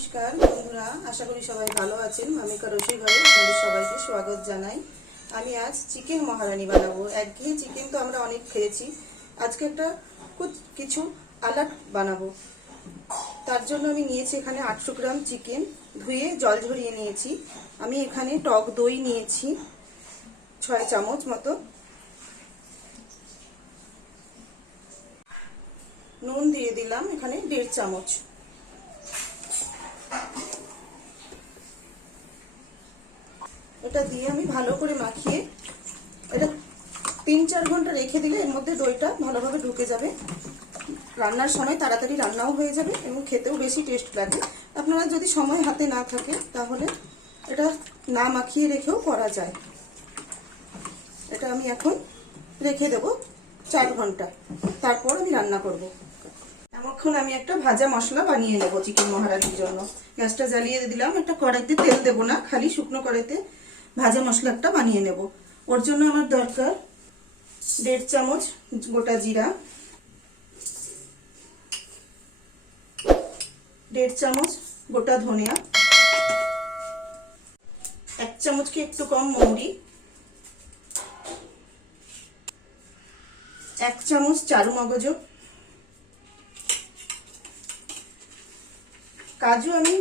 নমস্কার বন্ধুরা, আশা করি সবাই ভালো আছেন। মামিকা রসই ঘরে আপনাদের সবাইকে স্বাগত জানাই। আমি আজ চিকেন মহারানি বানাবো। একঘেয়ে চিকেন তো আমরা অনেক খেয়েছি, আজকে একটা কিছু আলাদা বানাবো। তার জন্য আমি নিয়েছি এখানে 800 গ্রাম চিকেন, ধুয়ে জল ঝরিয়ে নিয়েছি। আমি এখানে টক দই নিয়েছি 6 চামচ মতো, নুন দিয়ে দিলাম এখানে 1.5 চামচ। এটা দিয়ে আমি ভালো করে মাখিয়ে এটা 3-4 ঘন্টা রেখে দিলে এর মধ্যে দইটা ভালোভাবে ঢুকে যাবে। রান্নার সময় তাড়াতাড়ি রান্নাও হয়ে যাবে এবং খেতেও বেশি টেস্ট লাগে। আপনারা যদি সময় হাতে না থাকে তাহলে এটা না মাখিয়ে রেখেও করা যায়। এটা আমি এখন রেখে দেব 4 ঘন্টা, তারপর আমি রান্না করব। এখন আমি একটা ভাজা মশলা বানিয়ে নেব চিকেন মহারানির জন্য। গ্যাসটা জ্বালিয়ে দিলাম। একটা কড়াইতে তেল দেব না, খালি শুকনো কড়াইতে ভাজা মশলা একটা বানিয়ে নেব। ওর জন্য আমার দরকার 1.5 চামচ গোটা জিরা, 1.5 চামচ গোটা ধনিয়া, 1 চামচকে একটু কম মৌরি, 1 চামচ চারু মগজ, কাজু আমি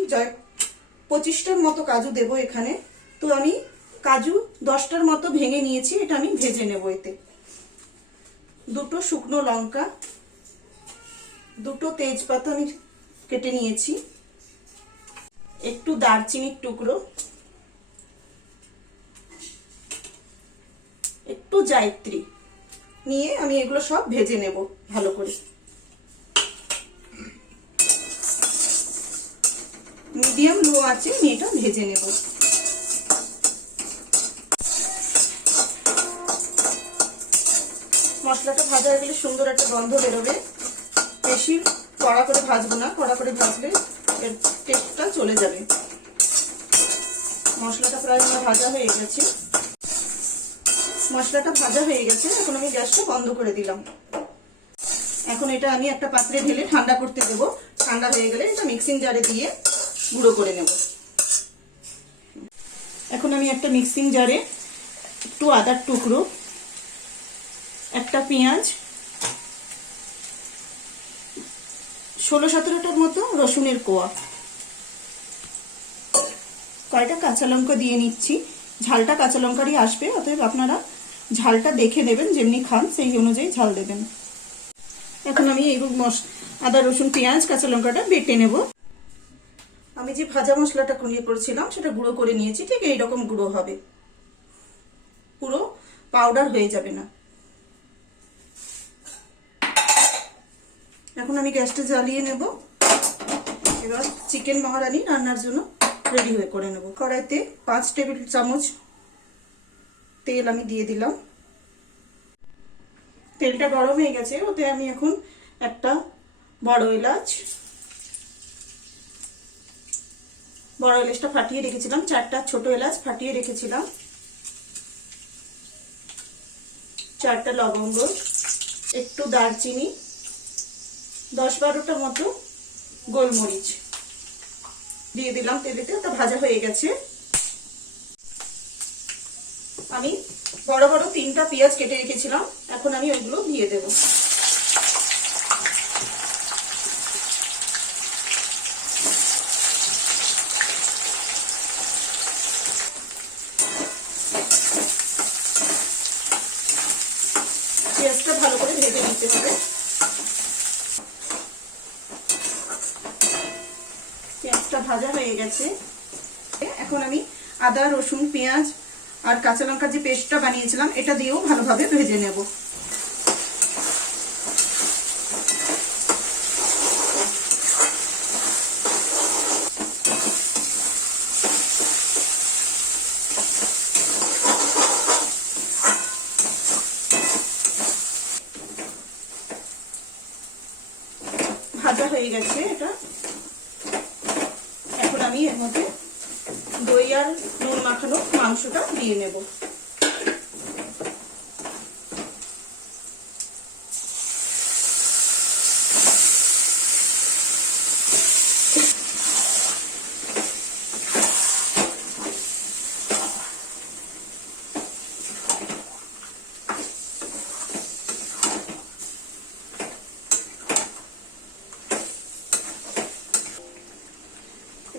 25টার মতো কাজু দেব এখানে। তো আমি কাজু 10টার মতো ভেঙে নিয়েছি, এটা আমি ভেজে নেব। এতে 2টো শুকনো লঙ্কা, 2টো তেজপাতা আমি কেটে নিয়েছি, একটু দারচিনির টুকরো, একটু জায়ত্রী নিয়ে আমি এগুলো সব ভেজে নেব ভালো করে। মিডিয়াম লো আছে আমি এটা ভেজে নেব। মশলাটা ভাজা হয়ে গেলে সুন্দর একটা গন্ধ বেরোবে। বেশি কড়া করে ভাজবো না, কড়া করে ভাজলে এর টেস্টটা চলে যাবে। মশলাটা প্রায় আমার ভাজা হয়ে গেছে। এখন আমি গ্যাসটা বন্ধ করে দিলাম। এখন এটা আমি একটা পাত্রে ঢেলে ঠান্ডা করতে দেবো। ঠান্ডা হয়ে গেলে এটা মিক্সিং জারে দিয়ে গুঁড়ো করে নেব। এখন আমি একটা মিক্সিং জারে একটু আদার টুকরো, একটা পেঁয়াজ, 16-17টার মতো রসুনের কোয়া, কয়টা কাঁচা লঙ্কা দিয়ে নিচ্ছি। ঝালটা কাঁচা লঙ্কারই আসবে, অতএব আপনারা ঝালটা দেখে নেবেন, যেমনি খান সেই অনুযায়ী ঝাল দেবেন। এখন আমি এই আদা রসুন পেঁয়াজ কাঁচা লঙ্কাটা বেটে নেব। আমি যে ভাজা মশলাটা করেছিলাম সেটা গুঁড়ো করে নিয়েছি। ঠিক এইরকম গুঁড়ো হবে, পুরো পাউডার হয়ে যাবে না। এখন আমি গ্যাসটা জ্বালিয়ে নেব। এবার চিকেন মহারানি রান্নার জন্য রেডি করে নেব। কড়াইতে 5 টেবিল চামচ তেল আমি দিয়ে দিলাম। তেলটা গরম হয়ে গেছে, ওতে আমি এখন একটা বড় এলাচটা ফাটিয়ে রেখেছিলাম, 4টা ছোট এলাচ ফাটিয়ে রেখেছিলাম, 4টা লবঙ্গ, একটু দারচিনি, 10-12টা মতো গোলমরিচ দিয়ে দিলাম তেলেতে। ওটা ভাজা হয়ে গেছে। আমি বড় বড় 3টা পেঁয়াজ কেটে রেখেছিলাম, এখন আমি ওইগুলো দিয়ে দেব। পেঁয়াজটা ভালো করে ভেজে নিতে হবে। পেঁয়াজটা ভাজা হয়ে গেছে। এখন আমি আদা রসুন পেঁয়াজ আর কাঁচা লঙ্কার যে পেস্টটা বানিয়েছিলাম এটা দিয়েও ভালোভাবে ভেজে নেব। ভাজা হয়ে গেছে এটা। এখন আমি এর মধ্যে দই আর নুন মাখানো মাংসটা দিয়ে নেব।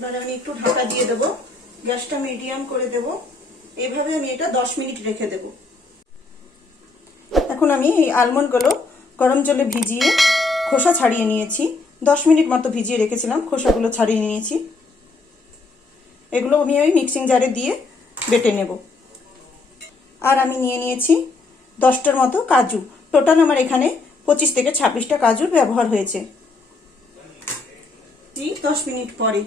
এবার আমি একটু ঢাকা দিয়ে দেবো, গ্যাসটা মিডিয়াম করে দেব। এইভাবে আমি এটা 10 মিনিট রেখে দেব। এখন আমি এই আলমন্ডগুলো গরম জলে ভিজিয়ে খোসা ছাড়িয়ে নিয়েছি। 10 মিনিট মতো ভিজিয়ে রেখেছিলাম, খোসাগুলো ছাড়িয়ে নিয়েছি। এগুলো আমি ওই মিক্সিং জারে দিয়ে বেটে নেব। আর আমি নিয়ে নিয়েছি 10টার মতো কাজু। টোটাল আমার এখানে 25 থেকে 26টা কাজুর ব্যবহার হয়েছে। 10 মিনিট পরে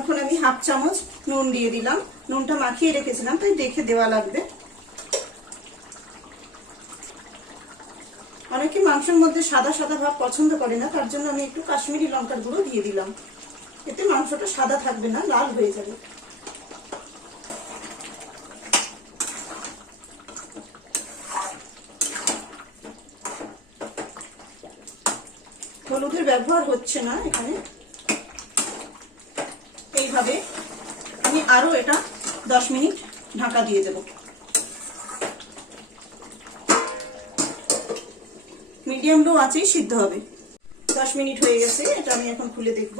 এখন আমি হাফ চামচ নুন দিয়ে দিলাম। নুনটা মাখিয়ে রেখেছিলাম, তাই দেখে দেওয়া লাগবে। অনেকে মাংসের মধ্যে সাদা সাদা ভাব পছন্দ করে না, তার জন্য আমি একটু কাশ্মীরি লঙ্কার গুঁড়ো দিয়ে দিলাম। এতে মাংসটা সাদা থাকবে না, লাল হয়ে যাবে। হলুদের ব্যবহার হচ্ছে না এখানে। এইভাবে আমি আরো এটা 10 মিনিট ঢাকা দিয়ে দেব। মিডিয়াম লো আঁচেই সিদ্ধ হবে। 10 মিনিট হয়ে গেছে, এটা আমি এখন খুলে দেখব।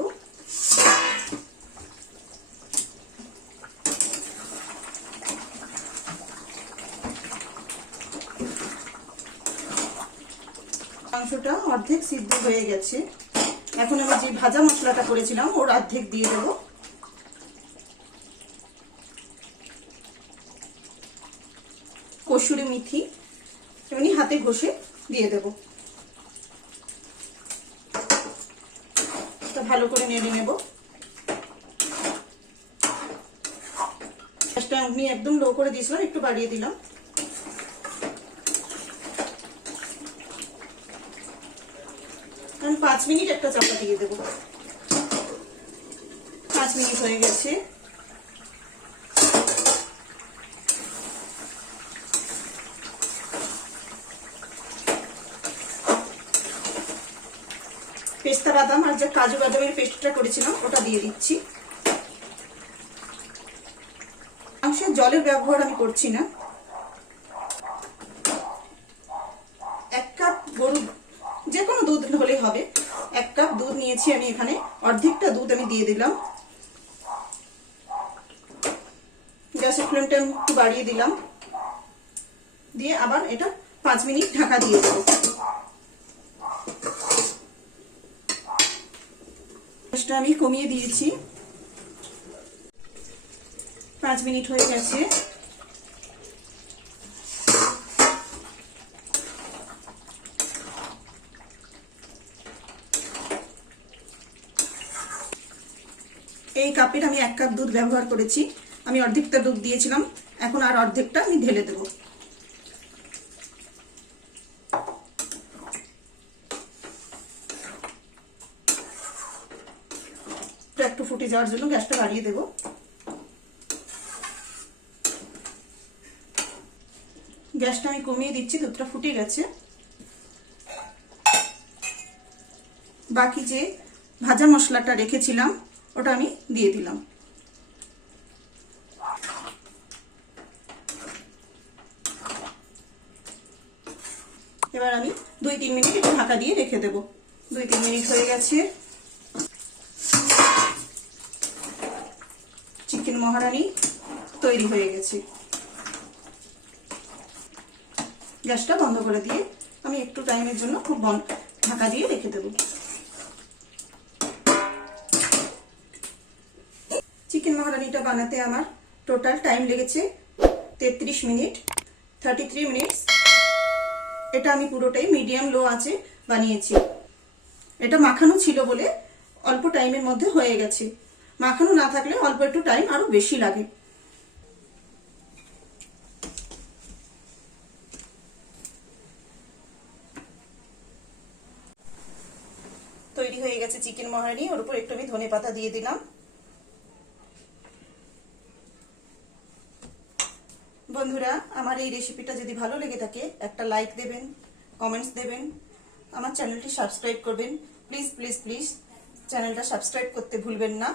মাংসটা অর্ধেক সিদ্ধ হয়ে গেছে। এখন আমি যে ভাজা মশলাটা করেছিলাম ওর অর্ধেক দিয়ে দেব। কসুরি মেথি এমনি হাতে ঘষে দিয়ে দেব। ভালো করে নেড়ে নেব। গ্যাসটা আমি একদম লো করে দিয়েছিলাম, একটু বাড়িয়ে দিলাম। আমি 5 মিনিট একটা চাপা দিয়ে দেব। 5 মিনিট হয়ে গেছে। পেস্তা বাদাম আর যে কাজু বাদামের পেস্টটা করেছিলাম ওটা দিয়ে দিচ্ছি। মাংসের জলের ব্যবহার আমি করছি না। 1 কাপ গরু যে কোনো দুধ হলেই হবে। 1 কাপ দুধ নিয়েছি আমি এখানে, অর্ধেকটা দুধ আমি দিয়ে দিলাম। গ্যাসের ফ্লেমটা একটু বাড়িয়ে দিলাম, দিয়ে আবার এটা 5 মিনিট ঢাকা দিয়ে দেবো। গ্যাসটা আমি কমিয়ে দিয়েছি। 5 মিনিট হয়ে গেছে। এই কাপের আমি 1 কাপ দুধ ব্যবহার করেছি। আমি অর্ধেকটা দুধ দিয়েছিলাম, এখন আর অর্ধেকটা আমি ঢেলে দেব। একটু ফুটে যাওয়ার জন্য গ্যাসটা বাড়িয়ে দেব। গ্যাসটা আমি কমিয়ে দিচ্ছি, দুধটা ফুটে গেছে। বাকি যে ভাজা মশলাটা রেখেছিলাম ওটা আমি দিয়ে দিলাম। এবার আমি 2-3 মিনিট একটু ঢাকা দিয়ে রেখে দেব। 2-3 মিনিট হয়ে গেছে। চিকেন মহারানি তৈরি হয়ে গেছে। গ্যাসটা বন্ধ করে দিয়ে আমি একটু টাইমের জন্য খুব ঢাকা দিয়ে রেখে দেব। চিকেন মহারানিটা বানাতে আমার টোটাল টাইম লেগেছে 33 মিনিট, 33 মিনিটস। এটা আমি পুরোটাই মিডিয়াম লো আঁচে বানিয়েছি। এটা মাখানো ছিল বলে অল্প টাইমের মধ্যে হয়ে গেছে। মাখানো না থাকলে অল্প একটু টাইম আরো বেশি লাগে। তৈরি হয়ে গেছে চিকেন মহারানি। ওর উপর একটু আমি ধনেপাতা দিয়ে দিলাম। বন্ধুরা, আমার এই রেসিপিটা যদি ভালো লেগে থাকে একটা লাইক দেবেন, কমেন্টস দেবেন, আমার চ্যানেলটি সাবস্ক্রাইব করবেন। প্লিজ প্লিজ প্লিজ চ্যানেলটা সাবস্ক্রাইব করতে ভুলবেন না।